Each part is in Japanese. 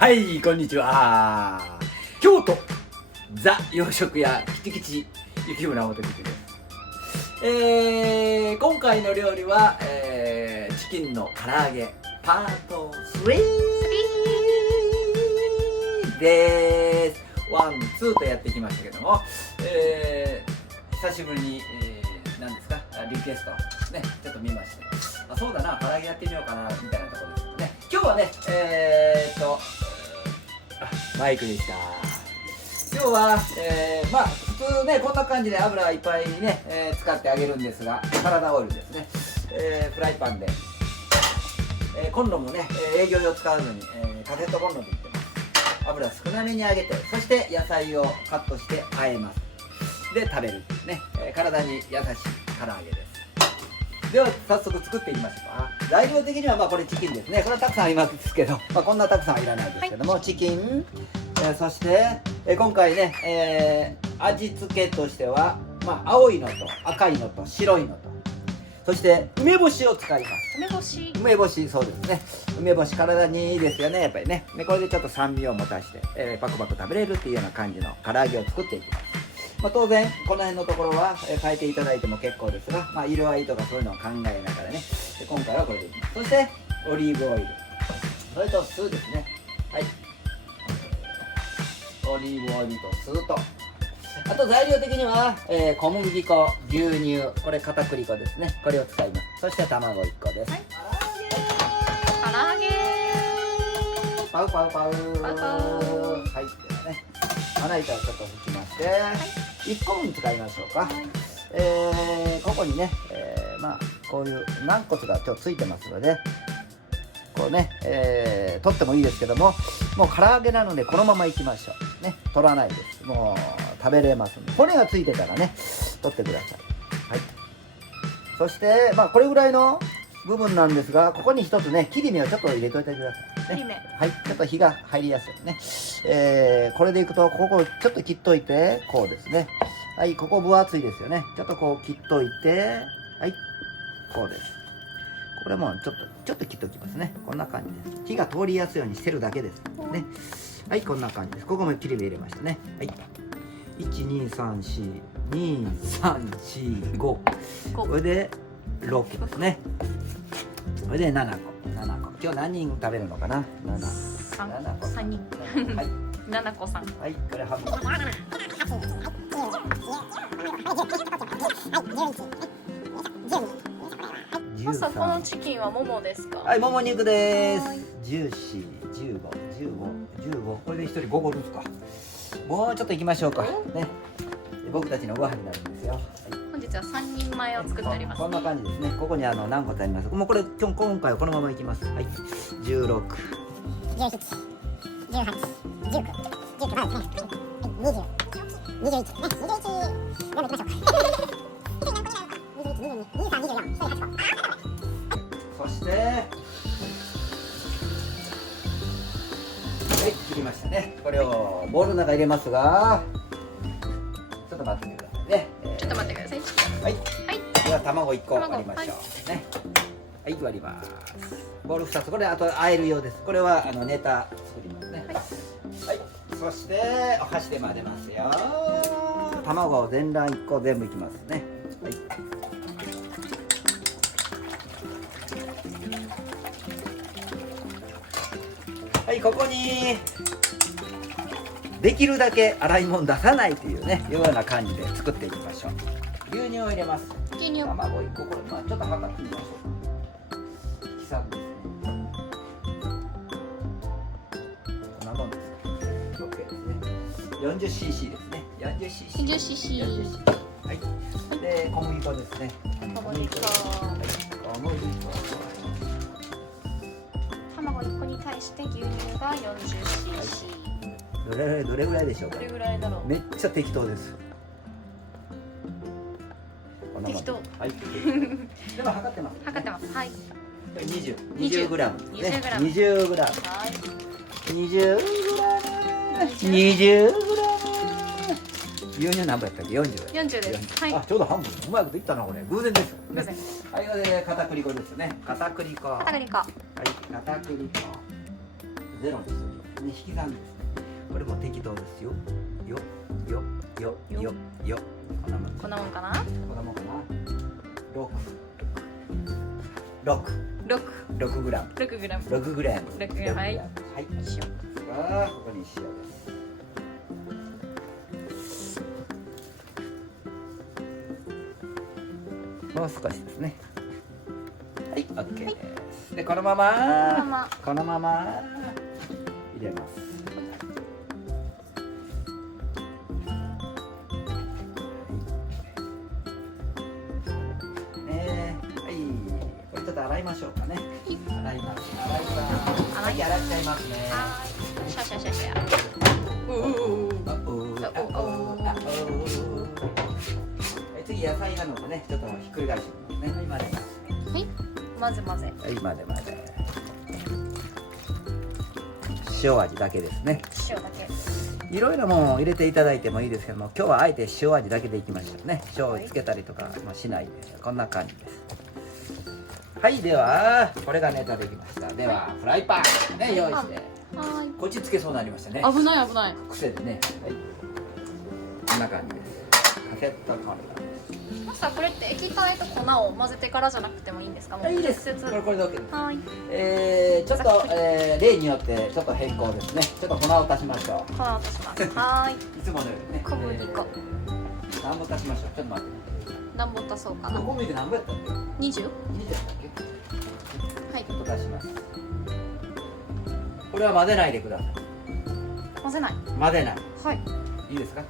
はい、こんにちは。京都ザ洋食屋キチキチ雪村元樹です。今回の料理は、チキンの唐揚げパート3です。ワン、ツーとやってきましたけども、久しぶりに、何ですか、リクエストね、ちょっと見まして、そうだな、唐揚げやってみようかなみたいなところですね。今日はね、マイクでした。今日は、まあ普通ねこんな感じで油いっぱいね、使ってあげるんですが、サラダオイルですね、フライパンで、コンロもね営業用使うのに、カセットコンロでいってます。油少なめに揚げて、そして野菜をカットして和えます。で食べるね、体に優しい唐揚げです。では早速作っていきましょうか。材料的にはこれチキンですね。これはたくさんありますけど、こんなたくさんはいらないですけども、はい、チキン、そして、今回ね、味付けとしては、青いのと赤いのと白いのと、そして梅干しを使います。梅干し、そうですね。梅干し体にいいですよね、やっぱりね。これでちょっと酸味を持たして、パクパク食べれるっていうような感じの唐揚げを作っていきます。当然この辺のところは変えていただいても結構ですが、色合いとかそういうのを考えながらね、今回はこれでいきます。そしてオリーブオイル、それと酢ですね。はい、オリーブオイルと酢と、あと材料的には、小麦粉、牛乳、これ片栗粉ですね、これを使います。そして卵1個です。はい、唐揚げパウパウパウ、はい、ではね、まな板をちょっと拭きまして、はい、1個分使いましょうか。はい、ここにね、こういう軟骨が今日ついてますので、こうね、取ってもいいですけども、もう唐揚げなのでこのままいきましょうね。取らないです。もう食べれますので、骨がついてたらね取ってください。はい、そしてこれぐらいの部分なんですが、ここに一つね切り目をちょっと入れといてくださいね。はい、ちょっと火が入りやすいね。これでいくと、ここちょっと切っといて、こうですね。はい、ここ分厚いですよね。ちょっとこう切っといて、はい、こうです。これもちょっと切っときますね。こんな感じです。火が通りやすいようにしてるだけですね。はい、こんな感じです。ここも切り目入れましたね。はい、1234234 5、これで6ですね。これで7個。今日何人食べるのかな。3人。はい、7個さん。はい、これ半分。このチキンはももですか。はい、もも肉です。14、15、これで1人5個ずつか。もうちょっといきましょうかね。僕たちのご飯になるんですよ。はい、本日は3人前を作ってあります。こんな感じですね。ここに何個あります。もうこれ今回はこのままいきます。はい、16、17、18、19、20、21ね、21ね、頑張っていきましょう。21、22、23、24、1人8個。そしてはい、切りましたね。これをボウルの中入れますが、ちょっと待ってくださいね。ちょっと待ってください。はい、では卵1個割りましょうね。はい、割ります。ボウル2つ、これあと和えるようです。これはネタ作りますね。はい、そしてお箸で混ぜますよ。卵を全卵1個全部いきますね。はい、はい、ここにできるだけ洗い物出さないというね、ような感じで作っていきましょう。牛乳を入れます。牛乳。卵1個、これちょっと測ってみましょう。刻んですね。こんなもんですか。OK ですね。40cc ですね。40cc。はい。で、小麦粉ですね。小麦粉。卵1個に対して牛乳が 40cc。どれぐらいでしょうか。どれぐらいだろう。めっちゃ適当です。適当。はい。でも測ってます。測ってます。はい。20グラムですね。20グラム。はい。20グラム。牛乳何本やったっけ？40です。はい。あ、ちょうど半分。うまくいったなこれ。偶然です。偶然。はい、片栗粉ですね。片栗粉。はい、片栗粉。ゼロにしときます。ですね、引き算ですね。これも適当ですよ。よよよよよ。こんなもん。こんなもんかな。こんなもんかな。6グラム。6グラム。 6グラム。 6グラム。はい。はい。塩。さあ、ここに塩です。もう少しですね。はい、オッケーです。で、このまま入れます。はい、これちょっと洗いましょうかね。洗います。洗っちゃいますね。はい。シャシャシャシャ。次野菜なのでね、ちょっとひっくり返してみますね。はい、混ぜ混ぜ。はい、混ぜ。塩味だけですね。塩だけ。いろいろもう入れていただいてもいいですけども、今日はあえて塩味だけでいきましょうね。醤油つけたりとかもしないで、こんな感じです。はい、ではこれがネタできました。ではフライパンね用意して、はい。こっちつけそうになりましたね。危ない危ない。癖でね。はい。こんな感じです。カセットコンロ。マスター、これって液体と粉を混ぜてからじゃなくてもいいんですか？もういいです。直接。これで OK です。はい。ちょっと、例によってちょっと変更ですね。ちょっと粉を足しましょう。粉を足します。はい。いつものようにね。小麦粉。何本足しましょう。ちょっと待って。何本足そうかな。小麦粉何本やったっけ？ 20？ 20やったっけ？はい。ちょっと足します。これは混ぜないでください。混ぜない。混ぜない。はい。いいですか？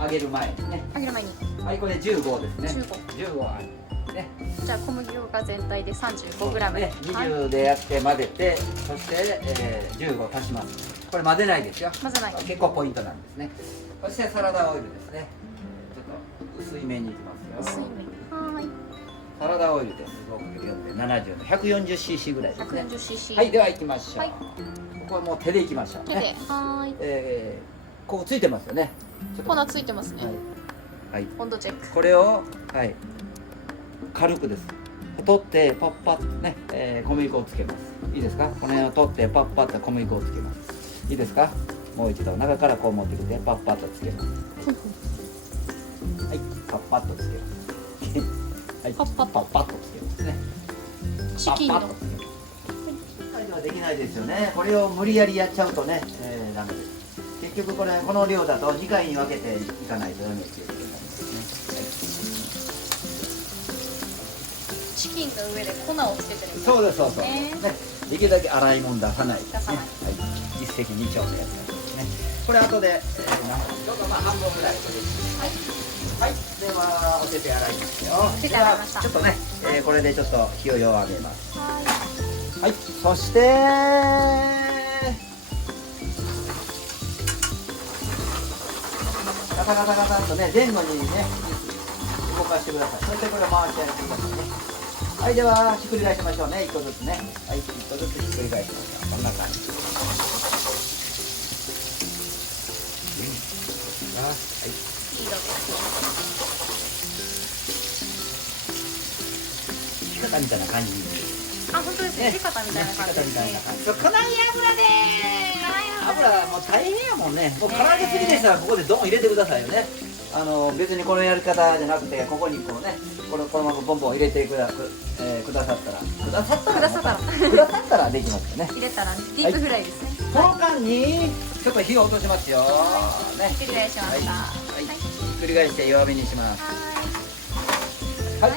揚げる前にね。揚げる前に。はい、これ15ですね。15あるね。じゃあ小麦粉が全体で 35g ね、20でやって混ぜて、そして、15足します。これ混ぜないですよ。混ぜない。結構ポイントなんですね。そしてサラダオイルですね。ちょっと薄いめにいきますよ。薄いめ。はい。サラダオイルです。僕4で70の 140cc ぐらいですね。 140cc。はい、では行きましょう。はい。ここはもう手で行きましょう手で。ね。はい。ここついてますよね。粉ついてますね。はい。温度チェック。これを、はい、軽くです。取ってパッパッとね、小麦粉をつけます。いいですか？この辺を取ってパッパッと小麦粉をつけます。いいですか？もう一度中からこう持ってきてパッパッとつけます。はい、パッパッとつけます。はい、パッパッとパッパッとつけますね。チキンの。パッパッとつけます。はい、ではできないですよね。これを無理やりやっちゃうとね、ダメです。結局この量だと2回に分けていかないとダメっていうことになりますね。チキンの上で粉をつけてる。そうです、そうそう。ね、できるだけ洗い物出さないですね。出さない。はい、一石二鳥のやつなんですね。これ後で、ちょっとまあ半分ぐらいこれで。はい。はい、ではお手洗いますよ。手洗いました。ちょっとね、これでちょっと火を弱めます。はい。はい、そしてガタガタガタとね、前後にね、動かしてください。そしてこれを回してあげてくださいね。はい、ではひっくり返しましょうね。1個ずつね。はい、1個ずつひっくり返しましょう。こんな感じ。はい。いい色です。仕方みたいな感じ。あ、本当ですね。仕方みたいな感じですね。粉油で油もう大変やもんね。もう唐揚げ好きでしたらここでドン入れてくださいよね。別にこのやり方じゃなくて、ここにこうね、このままボンボン入れてくださったらできますよね。入れたらディープフライですね。この間にちょっと火を落としますよ。ね。ひっくり返しました。はい。ひっくり返して弱火にします。はい。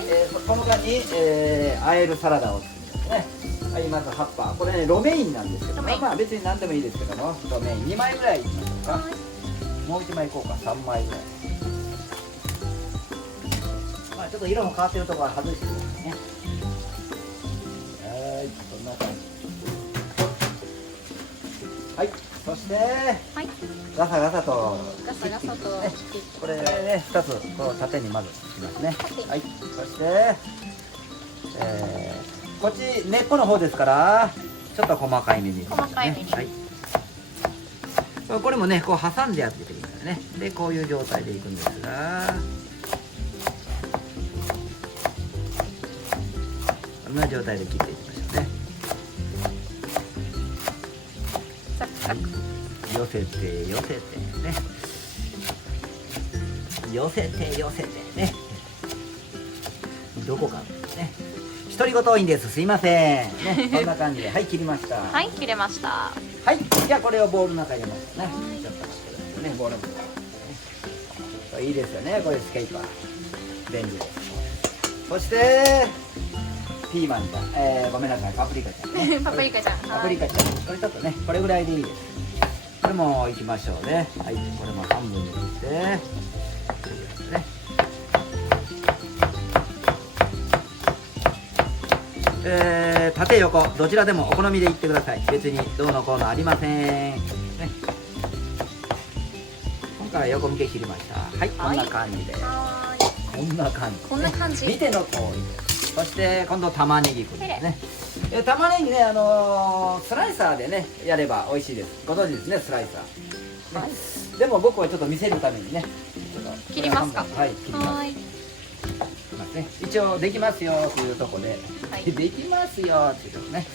この間に和えるサラダを作りますね。はい、まず葉っぱ。これね、ロメインなんですけど、まあ別に何でもいいですけども、ロメイン2枚ぐらいいきましょうか。もう1枚いこうか、3枚ぐらい。まあちょっと色も変わってるところは外してくださいね。はい、こんな感じ。はい、そして、ガサガサとこれね、2つこう縦にまずしますね。はい、そして、こっち根っこの方ですからちょっと細かいめに、ね、細かいめに、はい、これもねこう挟んでやっていくんですね。でこういう状態でいくんですが、こんな状態で切っていきましょうね。ざっく寄せて寄せてね、寄せて寄せてね、どこかね、独り言多いんです、すいませんね。こんな感じで、はい、切りました。はい、切れました。はい、じゃあこれをボウルの中に入れますね。ちょっと待ってくださいね、ボウルの中にね。いいですよね、これスケーパー便利です。そしてピーマンちゃん、ごめんなさい、パプリカちゃんね。パプリカちゃん、パプリカちゃん、これちょっとね、これぐらいでいいです。これもいきましょうね。はい、これも半分に切ってね。縦横どちらでもお好みでいってください。別にどうのこうのありません、ね、今回は横向け切りました。はい、こんな感じで、こんな感じ、こんな感じ、見ての通りです。そして今度玉ねぎくんですね。玉ねぎね、スライサーでねやれば美味しいです。ご存知ですね、スライサー、はい、でも僕はちょっと見せるためにねちょっと切りますか。はい、切ります。ね、一応できますよというところで、はい、できますよっていうとこね、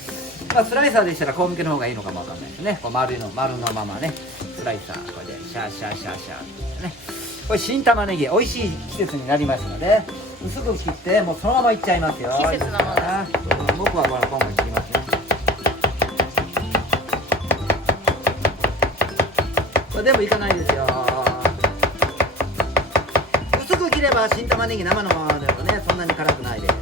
まあ、スライサーでしたらこう向けの方がいいのかもわかんないですね。こう丸のままね、スライサーこれでシャーシャーシャーシャーってね、これ新玉ねぎ美味しい季節になりますので薄く切ってもうそのままいっちゃいますよ。季節のものです。僕は今回切りますね。これ全部いかないですよ。薄く切れば新玉ねぎ生のままでもねそんなに辛くないです。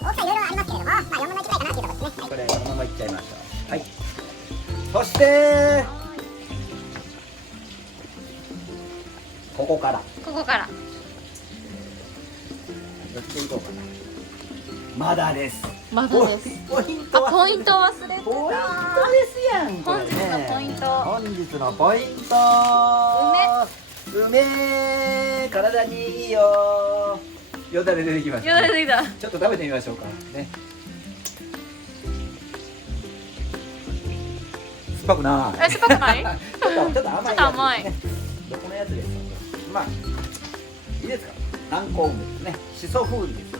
大きさいろいろありますけれども、まあ4分の1くらいかなっていうところですね。これこのままいっちゃいましょう。はい。そしてここからどっちでいこうかな。まだです。まだです。ポイントポイント忘れてた。ポイントですやん。これね、本日のポイント。本日のポイント。梅。体にいいよ。よだれ出てきました。よだれ出てきた。ちょっと食べてみましょうかね。酸っぱくない。酸っぱくない？ちょっと甘いやつですね。ちょっと甘い。どこのやつですか。まあいいですか。南高梅ですね。しそ風味です。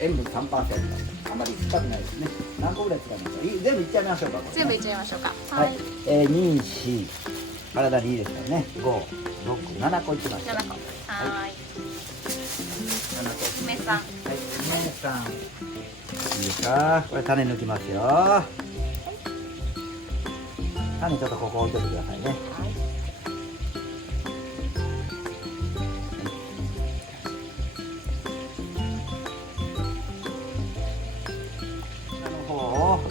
塩分 3%。あまり酸っぱくないですね。何個ぐらい使いましょう。全部いっちゃいましょうか。全部いっちゃいましょうか。はい。2、4、体にいいですからね。5、6、7個いきましょう。7個。はい。7個。梅さん。はい。梅さん。いいですか。これ種抜きますよ。種ちょっとここ置いといてくださいね。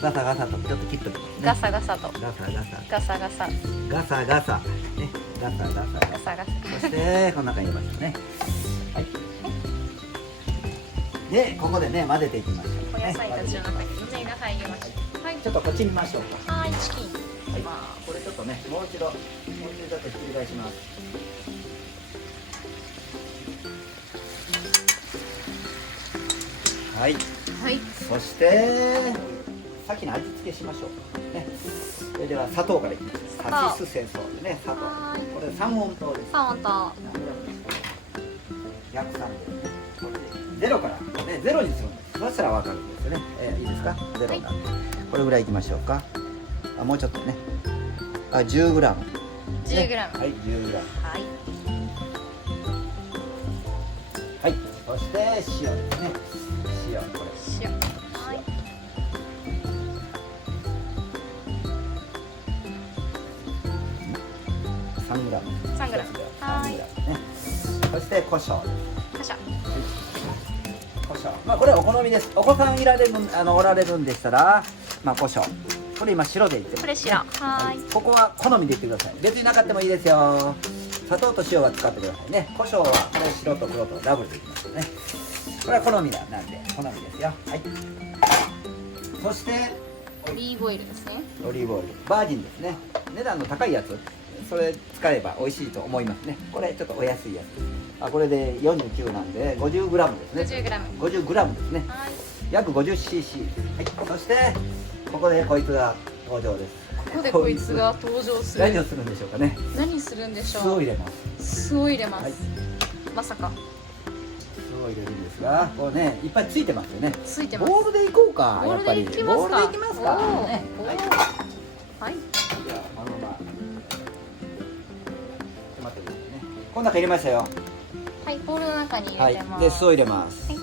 ガサガサとちょっと切っときますね。ガサガサと。ガサガサ。ガサガサ。ガサガサ。ね。ガサガサ。ガサガサ。そしてこの中に入れましょうね。はい。でここでね混ぜていきましょう。お野菜たちの中に梅が入りました。はい。ちょっとこっち見ましょうか。はい、チキン。はい。これちょっとねもう一度だけひっくり返します。はい。はい。そして先に味付けしましょうね。それでは砂糖からいきます。さしすせそうでね、砂糖。これ三温糖です。三温糖。130。これでゼロからね、ゼロにするんです。そしたらわかるんですよね。いいですか？ゼロなんで、これぐらいいきましょうか。あ、もうちょっとね。あ、10g。10g。はい、10g。はい。はい。そして塩ですね。塩これ。塩。はい。3g。はい。ね。そして胡椒。胡椒。胡椒。まあこれはお好みです。お子さんおられるんでしたら、まあ胡椒。これ今白でいってます。これ白。はい。ここは好みでいってください。別になかったもいいですよ。砂糖と塩は使ってくださいね。胡椒はこれ白と黒とダブルでいきますよね。これは好みなんで好みですよ。はい。そしてオリーブオイルですね。オリーブオイルバージンですね。値段の高いやつ、それ使えば美味しいと思いますね。これちょっとお安いやつ。あ、これで49なんで 50g ですね。 50g ですね。はい。約 50cc。はい。そしてここでこいつが登場です。ここでこいつが登場する。何をするんでしょうかね。何するんでしょう。酢を入れます。酢を入れます。はい。まさか。酢を入れるんですが、これねいっぱいついてますよね。ついてますボールでいこうか。やっぱりボールでいきますかボールでいきますかおーね。おーはい。はいじゃあこのまま待ってくださいね。こん中入れましたよ。はいボウルの中にはい入れてま。す、で酢を入れます。はい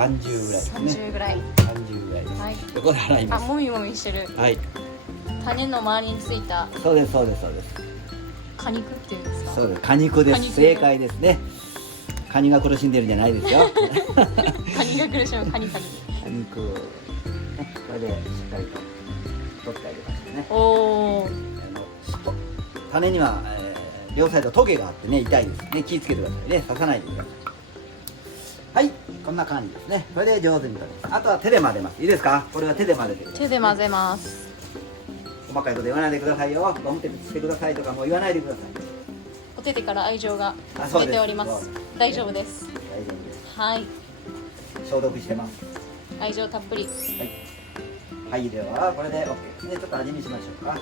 30ぐらいですね。 30ぐらい。 30ぐらいです。はいでこれ洗います。あもみもみしてる。はい。種の周りについたそうですそうですそうです。果肉っていうんですか。そうです。果肉です。果肉正解ですね。カニが苦しんでるんじゃないですよ。カニが苦しむカニカニ。果肉をねこれでしっかりと取ってあげましたね。おお。種には、両サイドトゲがあってね痛いですね。気をつけてくださいね。刺さないでください。はいこんな感じですね。これで上手に取れます。あとは手で混ぜます。いいですか。これは手で混ぜてください。手で混ぜます。細かいこと言わないでくださいよ。ゴムテープしてくださいとかもう言わないでください。お手手から愛情があそうです出ております。大丈夫です。大丈夫です。はい消毒してます。愛情たっぷり。はい、ではこれで OK ですね。ちょっと味見しましょうか。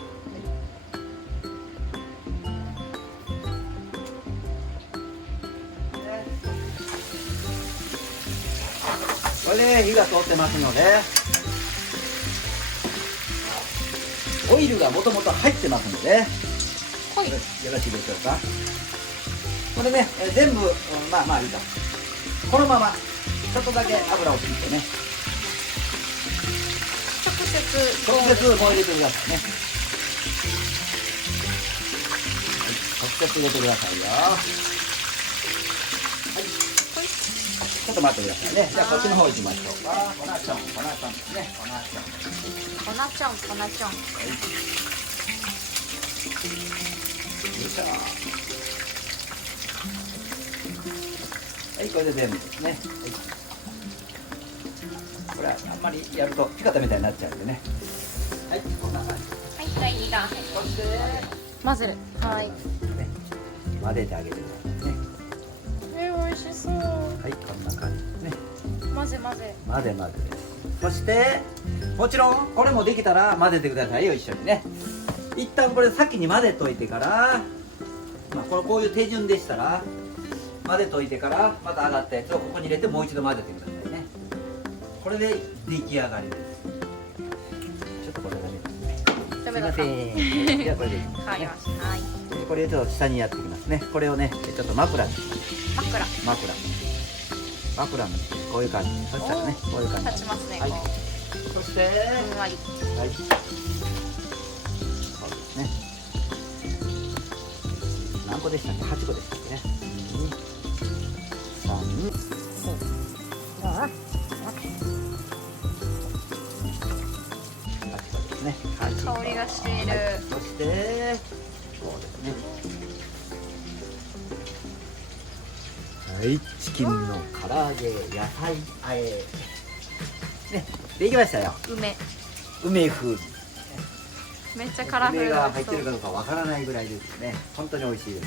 これで火が通ってますので、オイルがもともと入ってますので、ほい。よろしいでしょうか。これね、全部、まあまあいいか。このままちょっとだけ油を切ってね、直接直接もう入れてくださいね。直接入れてくださいよ。ほい。ちょっと待ってくださいね。じゃあこっちの方行きましょうか。粉ちょんですね。粉ちょん。粉ちょん粉ちょん。よいしょ。はい、これで全部ですね。はい、これはあんまりやるとピカタみたいになっちゃうんでね。はい、こんな感じ。はい第2弾。そして混ぜる。はい。ね、混ぜてあげてくださいね。美味しそう。はい、こんな感じですね。混ぜ混ぜ。混ぜ混ぜです。そしてもちろんこれもできたら混ぜてくださいよ、一緒にね。一旦これ先に混ぜといてから、まあ、こういう手順でしたら混ぜといてからまた上がったやつをここに入れてもう一度混ぜてくださいね。これで出来上がりです。ちょっとこれダメですね。ダメだった。すいません。じゃあこれでいいですね。はいはい。これをちょっと下にやっていきますね。これをねちょっと枕に枕。枕にこういう感じ。そしたらねこういう感じ。立ちますね。はいこそしてうふんわり。はい。そうですね。何個でしたっけ？8個でしたっけね。2、3、8個ですね。8個香りがしている。はいそしてこうですね。はい、チキンの唐揚げ、野菜あえ。ね、できましたよ。梅。梅風味。めっちゃカラフル梅な。が入ってるかどうかわからないぐらいですね。本当に美味しいです。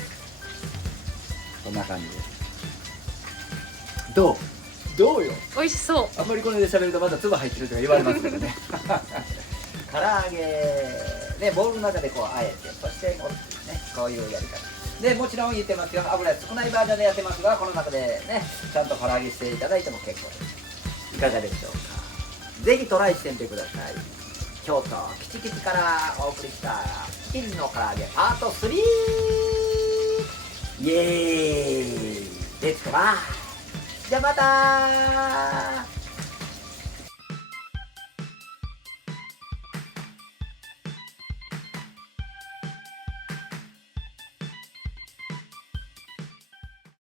こんな感じです。どうよ。美味しそう。あんまりこれで喋るとまだ粒入ってるとか言われますけどね。唐揚げね、ボウルの中でこうあえて、そしてこうね、こういうやり方。でもちろん言ってますよ。油少ないバージョンでやってますが、この中でね、ちゃんと唐揚げしていただいても結構です。いかがでしょうか。ぜひトライしてみてください。京都キチキチからお送りしたチキンの唐揚げパート3。イエーイレッツトライ。じゃあまた